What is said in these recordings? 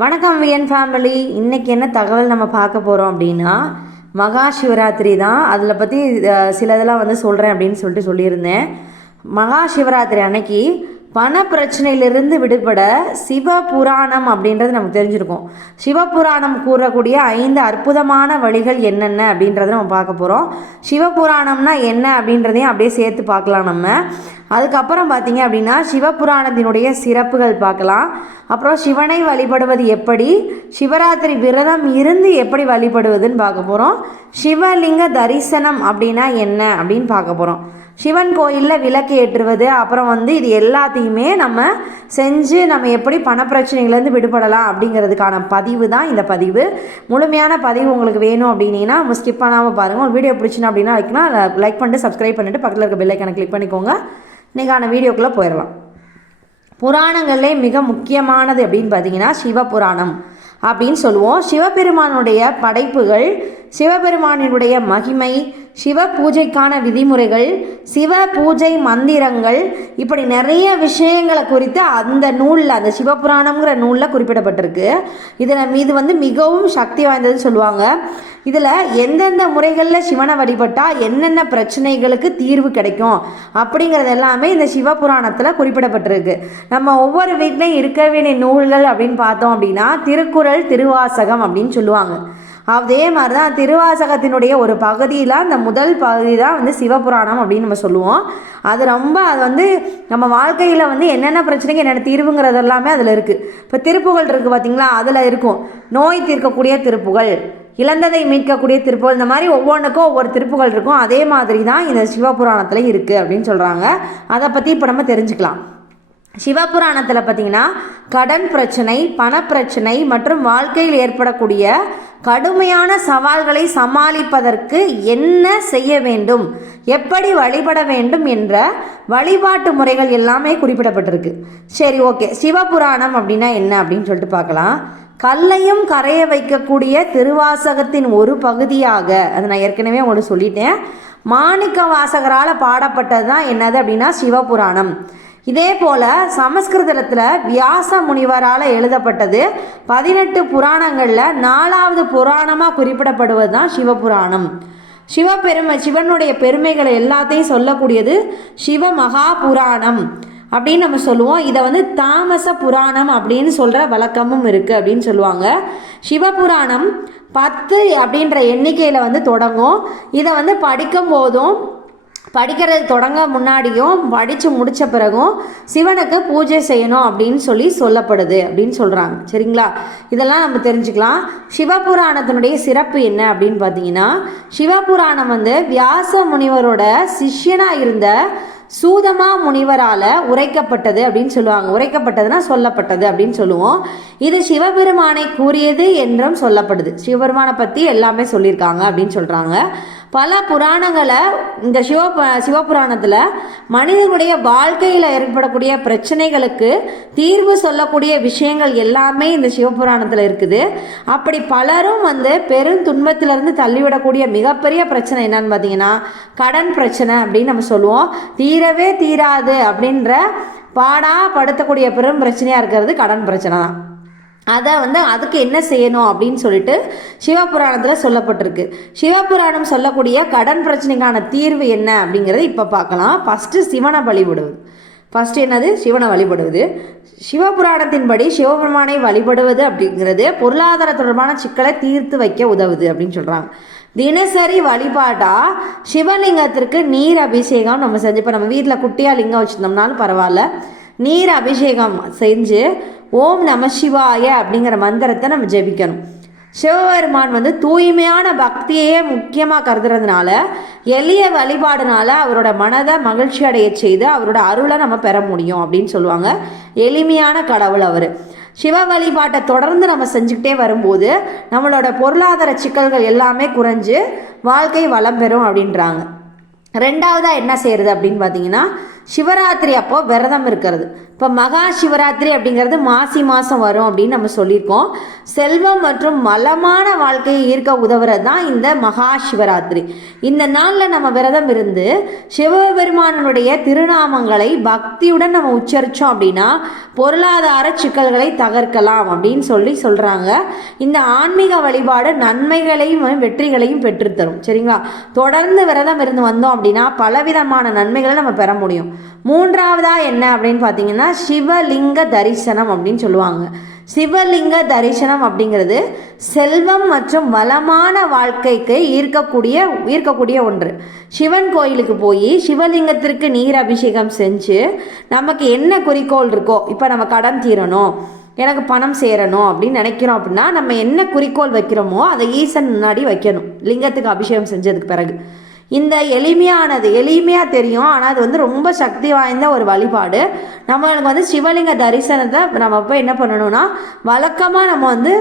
வணக்கம் VN family. இன்றைக்கி என்ன தகவல் நம்ம பார்க்க போகிறோம் அப்படின்னா, மகா சிவராத்திரி தான். அதில் பற்றி சிலதெல்லாம் சொல்கிறேன் அப்படின்னு சொல்லியிருந்தேன். மகா சிவராத்திரி அன்னைக்கு பண பிரச்சனையிலிருந்து விடுபட சிவபுராணம் அப்படின்றது நமக்கு தெரிஞ்சிருக்கும். சிவபுராணம் கூறக்கூடிய 5 அற்புதமான வழிகள் என்னென்ன அப்படின்றத நம்ம பார்க்க போகிறோம். சிவபுராணம்னா என்ன அப்படின்றதையும் அப்படியே சேர்த்து பார்க்கலாம் நம்ம. அதுக்கப்புறம் பார்த்தீங்க அப்படின்னா சிவபுராணத்தினுடைய சிறப்புகள் பார்க்கலாம். அப்புறம் சிவனை வழிபடுவது எப்படி, சிவராத்திரி விரதம் இருந்து எப்படி வழிபடுவதுன்னு பார்க்க போகிறோம். சிவலிங்க தரிசனம் அப்படின்னா என்ன அப்படின்னு பார்க்க போகிறோம். சிவன் கோயிலில் விளக்கு ஏற்றுவது, அப்புறம் இது எல்லாத்தையுமே நம்ம செஞ்சு நம்ம எப்படி பணப்பிரச்சனைகள்லேருந்து விடுபடலாம் அப்படிங்கிறதுக்கான பதிவு தான் இந்த பதிவு. முழுமையான பதிவு உங்களுக்கு வேணும் அப்படின்னா ஸ்கிப் பண்ணாமல் பாருங்கள். ஒரு வீடியோ பிடிச்சினா அப்படின்னா லைக் பண்ணிட்டு சப்ஸ்கிரைப் பண்ணிவிட்டு பக்கத்தில் இருக்க பெல் ஐக்கானை கிளிக் பண்ணிக்கோங்க. இன்றைக்கான வீடியோக்குள்ளே போயிடலாம். புராணங்கள்லே மிக முக்கியமானது அப்படின்னு பார்த்தீங்கன்னா சிவபுராணம் அப்படின்னு சொல்லுவோம். சிவபெருமானுடைய படைப்புகள், சிவபெருமானினுடைய மகிமை, சிவ பூஜைக்கான விதிமுறைகள், சிவ பூஜை மந்திரங்கள், இப்படி நிறைய விஷயங்களை குறித்து அந்த நூலில், அந்த சிவபுராணம்ங்கிற நூலில் குறிப்பிடப்பட்டிருக்கு. இதில் இது மிகவும் சக்தி வாய்ந்ததுன்னு சொல்லுவாங்க. இதில் எந்தெந்த முறைகளில் சிவனை வழிபட்டால் என்னென்ன பிரச்சனைகளுக்கு தீர்வு கிடைக்கும் அப்படிங்கிறது எல்லாமே இந்த சிவபுராணத்தில் குறிப்பிடப்பட்டிருக்கு. நம்ம ஒவ்வொரு வீட்லையும் இருக்க வேண்டிய நூல்கள் அப்படின்னு பார்த்தோம் அப்படின்னா திருக்குறள், திருவாசகம் அப்படின்னு சொல்லுவாங்க. அதே மாதிரி தான் திருவாசகத்தினுடைய ஒரு பகுதியில் அந்த முதல் பகுதி தான் சிவபுராணம் அப்படின்னு நம்ம சொல்லுவோம். அது நம்ம வாழ்க்கையில் என்னென்ன பிரச்சனைக்கு என்னென்ன தீர்வுங்கிறது எல்லாமே அதில் இருக்குது. இப்போ திருப்புகள் இருக்குது பார்த்தீங்களா, அதில் இருக்கும் நோய் தீர்க்கக்கூடிய திருப்புகள், இழந்ததை மீட்கக்கூடிய திருப்புகள், இந்த மாதிரி ஒவ்வொன்றுக்கும் ஒவ்வொரு திருப்புகள் இருக்கும். அதே மாதிரி தான் இந்த சிவபுராணத்தில் இருக்குது அப்படின்னு சொல்கிறாங்க. அதை பற்றி இப்போ நம்ம தெரிஞ்சுக்கலாம். சிவபுராணத்தில் பார்த்திங்கன்னா கடன் பிரச்சனை, பணப்பிரச்சனை மற்றும் வாழ்க்கையில் ஏற்படக்கூடிய கடுமையான சவால்களை சமாளிப்பதற்கு என்ன செய்ய வேண்டும், எப்படி வழிபட வேண்டும் என்ற வழிபாட்டு முறைகள் எல்லாமே குறிப்பிடப்பட்டிருக்கு. சரி, ஓகே. சிவபுராணம் அப்படின்னா என்ன அப்படின்னு சொல்லிட்டு பார்க்கலாம். கல்லையும் கரைய வைக்கக்கூடிய திருவாசகத்தின் ஒரு பகுதியாக, அதை நான் ஏற்கனவே உங்களுக்கு சொல்லிட்டேன், மாணிக்க வாசகரால் பாடப்பட்டது தான் என்னது அப்படின்னா சிவபுராணம். இதே போல் சமஸ்கிருதத்தில் வியாச முனிவரால் எழுதப்பட்டது 18 புராணங்களில் 4வது புராணமாக குறிப்பிடப்படுவது தான் சிவபுராணம். சிவனுடைய பெருமைகளை எல்லாத்தையும் சொல்லக்கூடியது சிவ மகா புராணம் அப்படின்னு நம்ம சொல்லுவோம். இதை தாமச புராணம் அப்படின்னு சொல்கிற வழக்கமும் இருக்குது அப்படின்னு சொல்லுவாங்க. சிவபுராணம் 10 அப்படின்ற எண்ணிக்கையில் தொடங்கும். இதை படிக்கும் போதும், படிக்கிறது தொடங்க முன்னாடியும், படித்து முடித்த பிறகும் சிவனுக்கு பூஜை செய்யணும் அப்படின்னு சொல்லப்படுது அப்படின்னு சொல்கிறாங்க. சரிங்களா, இதெல்லாம் நம்ம தெரிஞ்சுக்கலாம். சிவபுராணத்தினுடைய சிறப்பு என்ன அப்படின்னு பார்த்தீங்கன்னா, சிவபுராணம் வியாச முனிவரோட சிஷ்யனாக இருந்த சூதமா முனிவரால் உரைக்கப்பட்டது அப்படின்னு சொல்லுவாங்க. உரைக்கப்பட்டதுன்னா சொல்லப்பட்டது அப்படின்னு சொல்லுவோம். இது சிவபெருமானை கூறியது என்றும் சொல்லப்படுது. சிவபெருமானை பற்றி எல்லாமே சொல்லியிருக்காங்க அப்படின்னு சொல்கிறாங்க. பல புராணங்களை இந்த சிவபுராணத்தில் மனிதனுடைய வாழ்க்கையில் ஏற்படக்கூடிய பிரச்சனைகளுக்கு தீர்வு சொல்லக்கூடிய விஷயங்கள் எல்லாமே இந்த சிவபுராணத்தில் இருக்குது. அப்படி பலரும் பெரும் துன்பத்திலிருந்து தள்ளிவிடக்கூடிய மிகப்பெரிய பிரச்சனை என்னன்னு பார்த்தீங்கன்னா கடன் பிரச்சனை அப்படின்னு நம்ம சொல்லுவோம். தீரவே தீராது அப்படின்ற படுத்தக்கூடிய பெரும் பிரச்சனையாக இருக்கிறது கடன் பிரச்சனை தான். அதை அதுக்கு என்ன செய்யணும் அப்படின்னு சொல்லிட்டு சிவபுராணத்தில் சொல்லப்பட்டிருக்கு. சிவபுராணம் சொல்லக்கூடிய கடன் பிரச்சனைக்கான தீர்வு என்ன அப்படிங்கிறது இப்போ பார்க்கலாம். ஃபஸ்ட்டு சிவனை வழிபடுவது. ஃபஸ்ட்டு என்னது? சிவனை வழிபடுவது. சிவபுராணத்தின்படி சிவபெருமானை வழிபடுவது அப்படிங்கிறது பொருளாதார தொடர்பான சிக்கலை தீர்த்து வைக்க உதவுது அப்படின்னு சொல்கிறாங்க. தினசரி வழிபாடாக சிவலிங்கத்திற்கு நீர் அபிஷேகம் நம்ம செஞ்சு, இப்போ நம்ம வீட்டில் குட்டியாக லிங்கம் வச்சுருந்தோம்னாலும் பரவாயில்ல, நீர் அபிஷேகம் செஞ்சு ஓம் நம சிவாய அப்படிங்கிற மந்திரத்தை நம்ம ஜெபிக்கணும். சிவபெருமான் தூய்மையான பக்தியே முக்கியமாக கருதுறதுனால எளிய வழிபாடுனால அவரோட மனதை மகிழ்ச்சி அடைய செய்து அவரோட அருளை நம்ம பெற முடியும் அப்படின்னு சொல்லுவாங்க. எளிமையான கடவுள் அவர். சிவ வழிபாட்டை தொடர்ந்து நம்ம செஞ்சுக்கிட்டே வரும்போது நம்மளோட பொருளாதார சிக்கல்கள் எல்லாமே குறைஞ்சு வாழ்க்கை வளம் பெறும் அப்படின்றாங்க. ரெண்டாவதாக என்ன செய்கிறது அப்படின்னு பார்த்தீங்கன்னா சிவராத்திரி அப்போது விரதம் இருக்கிறது. இப்போ மகா சிவராத்திரி அப்படிங்கிறது மாசி மாதம் வரும் அப்படின்னு நம்ம சொல்லியிருக்கோம். செல்வம் மற்றும் வளமான வாழ்க்கையை ஈர்க்க உதவுறது தான் இந்த மகா சிவராத்திரி. இந்த நாளில் நம்ம விரதம் இருந்து சிவபெருமானுடைய திருநாமங்களை பக்தியுடன் நம்ம உச்சரித்தோம் அப்படின்னா பொருளாதார சிக்கல்களை தகர்க்கலாம் அப்படின்னு சொல்கிறாங்க. இந்த ஆன்மீக வழிபாடு நன்மைகளையும் வெற்றிகளையும் பெற்றுத்தரும். சரிங்களா? தொடர்ந்து விரதம் இருந்து வந்தோம் அப்படின்னா பலவிதமான நன்மைகளை நம்ம பெற முடியும். மூன்றாவதா என்ன அப்படின்னு பார்த்தீங்கன்னா சிவலிங்க தரிசனம் அப்படின்னு சொல்லுவாங்க. சிவலிங்க தரிசனம் அப்படிங்கிறது செல்வம் மற்றும் வளமான வாழ்க்கைக்கு ஈர்க்கக்கூடிய ஒன்று. சிவன் கோயிலுக்கு போய் சிவலிங்கத்திற்கு நீர் அபிஷேகம் செஞ்சு நமக்கு என்ன குறிக்கோள் இருக்கோ, இப்போ நம்ம கடன் தீரணும், எனக்கு பணம் சேரணும் அப்படின்னு நினைக்கிறோம் அப்படின்னா நம்ம என்ன குறிக்கோள் வைக்கிறோமோ அதை ஈசன் முன்னாடி வைக்கணும் லிங்கத்துக்கு அபிஷேகம் செஞ்சதுக்கு பிறகு. இந்த எளிமையாக தெரியும், ஆனால் அது ரொம்ப சக்தி வாய்ந்த ஒரு வழிபாடு. நம்மளுக்கு சிவலிங்க தரிசனத்தை நம்ம போய் என்ன பண்ணணும்னா வழக்கமாக நம்ம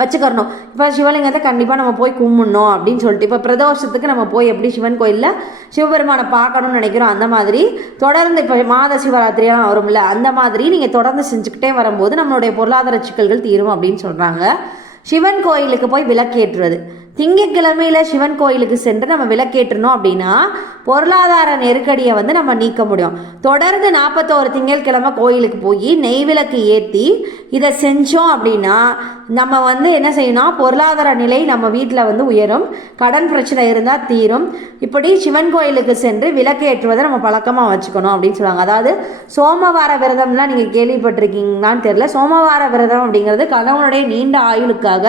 வச்சுக்கிறணும். இப்போ சிவலிங்கத்தை கண்டிப்பாக நம்ம போய் கும்பிடணும் அப்படின்னு சொல்லிட்டு, இப்போ பிரதோஷத்துக்கு நம்ம போய் எப்படி சிவன் கோயிலில் சிவபெருமானை பார்க்கணும்னு நினைக்கிறோம், அந்த மாதிரி தொடர்ந்து இப்போ மாத சிவராத்திரியெல்லாம் வரும்ல, அந்த மாதிரி நீங்கள் தொடர்ந்து செஞ்சுக்கிட்டே வரும்போது நம்மளுடைய பொருளாதார சிக்கல்கள் தீரும் அப்படின்னு சொல்கிறாங்க. சிவன் கோயிலுக்கு போய் விளக்கேற்றுவது. திங்கட்கிழமையில் சிவன் கோயிலுக்கு சென்று நம்ம விளக்கேற்றணும் அப்படின்னா பொருளாதார நெருக்கடியை நம்ம நீக்க முடியும். தொடர்ந்து 41 திங்கட்கிழமை கோயிலுக்கு போய் நெய் விளக்கு ஏற்றி இதை செஞ்சோம் அப்படின்னா நம்ம என்ன செய்யணும், பொருளாதார நிலை நம்ம வீட்டில் உயரும், கடன் பிரச்சனை இருந்தால் தீரும். இப்படி சிவன் கோயிலுக்கு சென்று விளக்கேற்றுவதை நம்ம பழக்கமாக வச்சுக்கணும் அப்படின்னு சொல்லுவாங்க. அதாவது சோமவார விரதம்லாம் நீங்கள் கேள்விப்பட்டிருக்கீங்களான்னு தெரியல. சோமவார விரதம் அப்படிங்கிறது கணவனுடைய நீண்ட ஆயுளுக்காக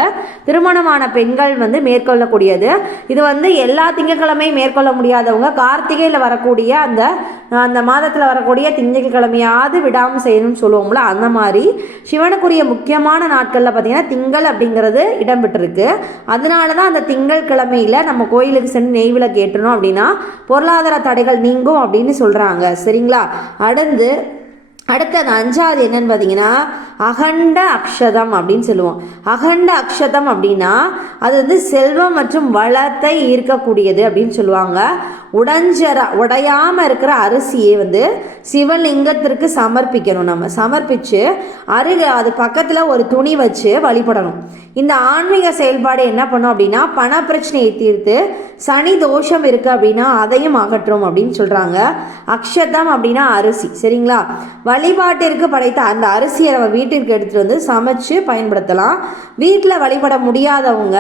திருமணமான பெண்கள் மேற்கொள்ளக்கூடியது. இது எல்லா திங்கட்கிழமையும் மேற்கொள்ள முடியாதவங்க கார்த்திகையில் வரக்கூடிய அந்த மாதத்தில் வரக்கூடிய திங்கட்கிழமையாவது விடாமல் செய்யணும்னு சொல்லுவோம்ல, அந்த மாதிரி சிவனுக்குரிய முக்கியமான நாட்களில் பார்த்திங்கன்னா திங்கள் அப்படிங்கிறது இடம்பெற்றிருக்கு. அதனால தான் அந்த திங்கள் கிழமையில் நம்ம கோயிலுக்கு சென்று நெய் விளக்கு ஏற்றணும் அப்படின்னா பொருளாதார தடைகள் நீங்கும் அப்படின்னு சொல்கிறாங்க. சரிங்களா? அடுத்தது 5வது என்னன்னு பார்த்தீங்கன்னா அகண்ட அக்ஷதம் அப்படின்னு சொல்லுவோம். அகண்ட அக்ஷதம் அப்படின்னா அது செல்வம் மற்றும் வளத்தை ஈர்க்கக்கூடியது அப்படின்னு சொல்லுவாங்க. உடையாமல் இருக்கிற அரிசியை சிவலிங்கத்திற்கு சமர்ப்பிக்கணும். நம்ம சமர்ப்பித்து அது பக்கத்தில் ஒரு துணி வச்சு வழிபடணும். இந்த ஆன்மீக செயல்பாடு என்ன பண்ணும் அப்படின்னா பண பிரச்சனையை தீர்த்து சனி தோஷம் இருக்குது அப்படின்னா அதையும் அகற்றும் அப்படின்னு சொல்கிறாங்க. அக்ஷதம் அப்படின்னா அரிசி. சரிங்களா? வழிபாட்டிற்கு படைத்த அந்த அரிசியை நம்ம வீட்டிற்கு எடுத்துகிட்டு சமைச்சு பயன்படுத்தலாம். வீட்டில் வழிபட முடியாதவங்க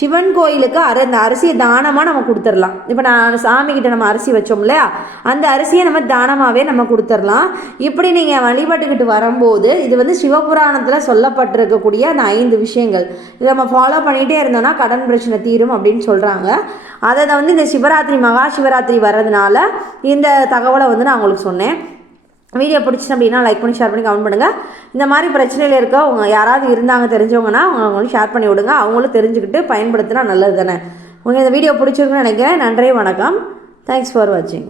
சிவன் கோயிலுக்கு அந்த அரிசியை தானமாக நம்ம கொடுத்துடலாம். இப்போ நான் சாமிக்கிட்ட நம்ம அரிசி வச்சோம் இல்லையா, அந்த அரிசியை நம்ம தானமாகவே நம்ம கொடுத்துடலாம். இப்படி நீங்கள் வழிபட்டுக்கிட்டு வரும்போது இது சிவபுராணத்தில் சொல்லப்பட்டிருக்கக்கூடிய அந்த 5 விஷயங்கள் இதை நம்ம ஃபாலோ பண்ணிகிட்டே இருந்தோம்னா கடன் பிரச்சனை தீரும் அப்படின்னு சொல்கிறாங்க. அதை இந்த சிவராத்திரி மகா சிவராத்திரி வர்றதுனால இந்த தகவலை நான் உங்களுக்கு சொன்னேன். வீடியோ பிடிச்சிச்சு அப்படின்னா லைக் பண்ணி ஷேர் பண்ணி கமெண்ட் பண்ணுங்கள். இந்த மாதிரி பிரச்சனையில் அவங்க யாராவது இருந்தாங்க தெரிஞ்சவங்கன்னா அவங்களும் ஷேர் பண்ணி விடுங்க. அவங்களும் தெரிஞ்சுக்கிட்டு பயன்படுத்தினா நல்லது தானே. உங்களுக்கு இந்த வீடியோ பிடிச்சிருக்குன்னு நினைக்கிறேன். நன்றி, வணக்கம். தேங்க்ஸ் ஃபார் வாட்சிங்.